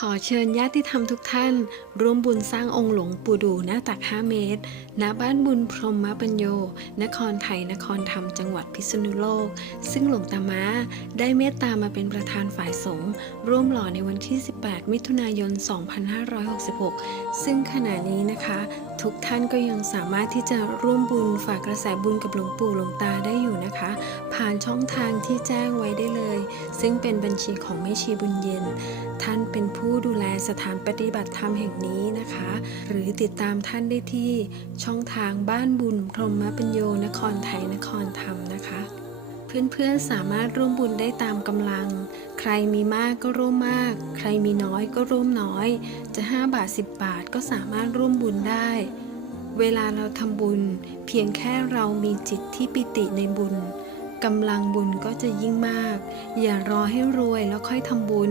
ขอเชิญญาติธรรมทุกท่าน ร่วมบุญสร้างองค์หลวงปู่ดูหน้าตัก 5 เมตร ณ บ้านบุญพรหมปัญโย นครไทย นครธรรม จังหวัดพิษณุโลก ซึ่งหลวงตามาได้เมตตามาเป็นประธานฝ่ายสงฆ์ร่วมหล่อในวันที่ 18 มิถุนายน 2566 ซึ่งขณะนี้นะคะ ทุกท่านก็ยังสามารถที่จะร่วมบุญฝากกระแสบุญกับหลวงปู่หลวงตาได้อยู่นะคะ ผ่านช่องทางที่แจ้งไว้ได้เลย ซึ่งเป็นบัญชีของแม่ชีบุญเย็น ท่านเป็นผู้ดูแลสถานปฏิบัติธรรมแห่งนี้นะคะ หรือติดตามท่านได้ที่ช่องทางบ้านบุญพรหมปัญโยนครไทยนครธรรมนะคะ เพื่อนๆสามารถร่วมบุญได้ตามกำลัง ใครมีมากก็ร่วมมาก ใครมีน้อยก็ร่วมน้อย จะ 5 บาท 10 บาทก็สามารถร่วมบุญได้เวลาเราทำบุญ เพียงแค่เรามีจิตที่ปิติในบุญ กำลังบุญก็จะยิ่งมาก อย่ารอให้รวยแล้วค่อยทำบุญ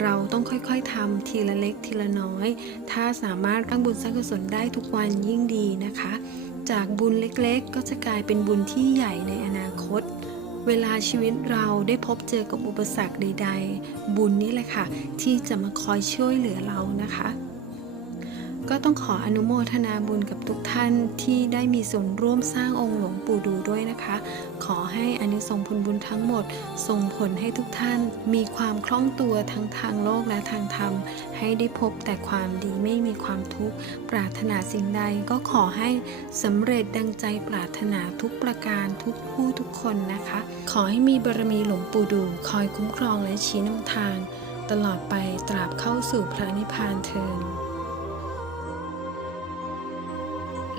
เราต้องค่อยๆทำทีละเล็กทีละน้อย ถ้าสามารถสร้างบุญสร้างกุศลได้ทุกวันยิ่งดีนะคะ จากบุญเล็กๆ ก็จะกลายเป็นบุญที่ใหญ่ในอนาคต เวลาชีวิตเราได้พบเจอกับอุปสรรคใด ๆ บุญนี่แหละค่ะ ที่จะมาคอยช่วยเหลือเรานะคะ ก็ต้องขออนุโมทนาบุญกับทุกท่านที่ได้มีส่วนร่วมสร้างองค์หลวงปู่ดูด้วยนะคะ ขอให้อานิสงส์ผลบุญทั้งหมด ส่งผลให้ทุกท่านมีความคล่องตัวทั้งทางโลกและทางธรรม ให้ได้พบแต่ความดีไม่มีความทุกข์ ปรารถนาสิ่งใดก็ขอให้สำเร็จดังใจปรารถนาทุกประการทุกผู้ทุกคนนะคะ ขอให้มีบารมีหลวงปู่ดู คอยคุ้มครองและชี้นำทาง ตลอดไปตราบเข้าสู่พระนิพพานเทิน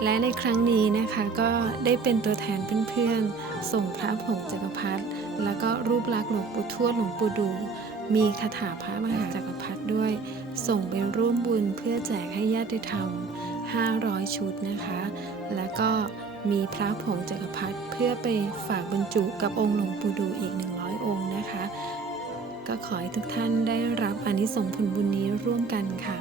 และในครั้งนี้นะคะก็ได้เป็นตัวแทนเพื่อนๆ ส่งพระผงจักรพรรดิแล้วก็รูปลักษณ์หลวงปู่ทวดหลวงปู่ดู มีคาถาพระมหาจักรพรรดิด้วย ส่งไปร่วมบุญเพื่อแจกให้ญาติธรรม 500 ชุดนะคะ แล้วก็มีพระผงจักรพรรดิเพื่อไปฝากบรรจุกับองค์หลวงปู่ดูอีก 100 องค์นะคะ ก็ขอให้ทุกท่านได้รับอานิสงส์ผลบุญนี้ร่วมกันค่ะ